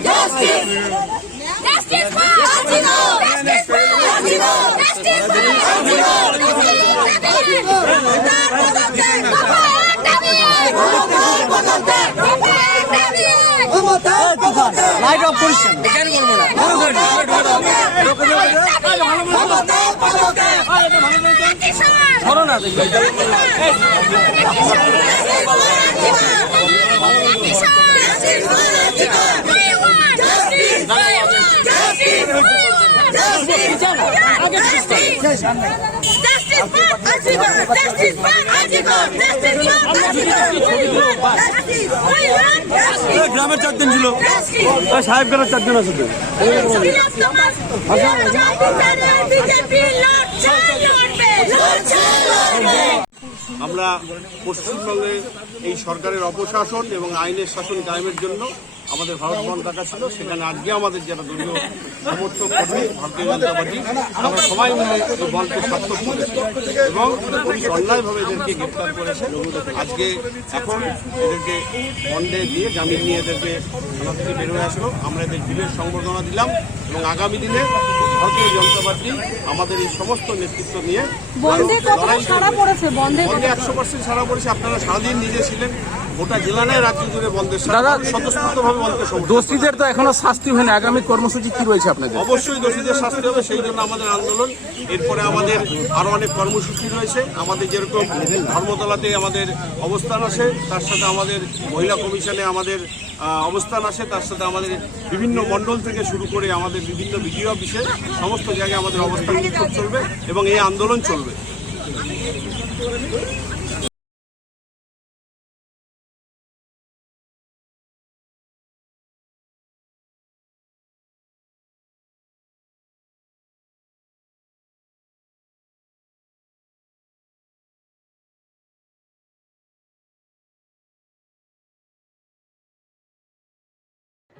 Justice! Light off করিস কেন? করব না। ধরো না দেখি। গ্রামের চারজন ছিল। সাহেব গ্রামের চারজন আছে তো। আমরা পশ্চিমবঙ্গে এই সরকারের অপশাসন এবং আইনের শাসন কায়েমের জন্য আমাদের ভারত বন্ধ ডাকা ছিল সেখানে আজকে আমাদের যারা দলীয় সমর্থক কর্মী ভারতীয় জনতা পার্টি আমরা সবাই মিলে এই বন্ধকে সার্থক করেছি। এবং পুলিশ অন্যায়ভাবে এদেরকে গ্রেপ্তার করেছে আজকে এখন এদেরকে বন্ডে দিয়ে জামিন নিয়ে এদেরকে থানা থেকে বের হয়ে আসলো। আমরা এদের বিলের সংবর্ধনা দিলাম এবং আগামী দিনে ভারতীয় জনতা পার্টি আমাদের এই সমস্ত নেতৃত্ব নিয়ে বন্ধে একশো পার্সেন্ট সারা পড়েছে। আপনারা সারাদিন নিজে ছিলেন। গোটা জেলা নয় রাজ্য জুড়ে বন্ধের দাদা, স্বতঃস্ফূর্তভাবে বন্ধকে সমর্থন দোষীদের তো এখনও শাস্তি হয়নি। আগামী কর্মসূচি কি রয়েছে আপনাদের? অবশ্যই দোষীদের শাস্তি হবে সেই জন্য আমাদের আন্দোলন। এরপরে আমাদের আরও অনেক কর্মসূচি রয়েছে। আমাদের যেরকম ধর্মতলাতে আমাদের অবস্থান আছে তার সাথে আমাদের মহিলা কমিশনে আমাদের অবস্থান আছে তার সাথে আমাদের বিভিন্ন মণ্ডল থেকে শুরু করে আমাদের বিভিন্ন বিডিও অফিসে সমস্ত জায়গায় আমাদের অবস্থান চলবে এবং এই আন্দোলন চলবে।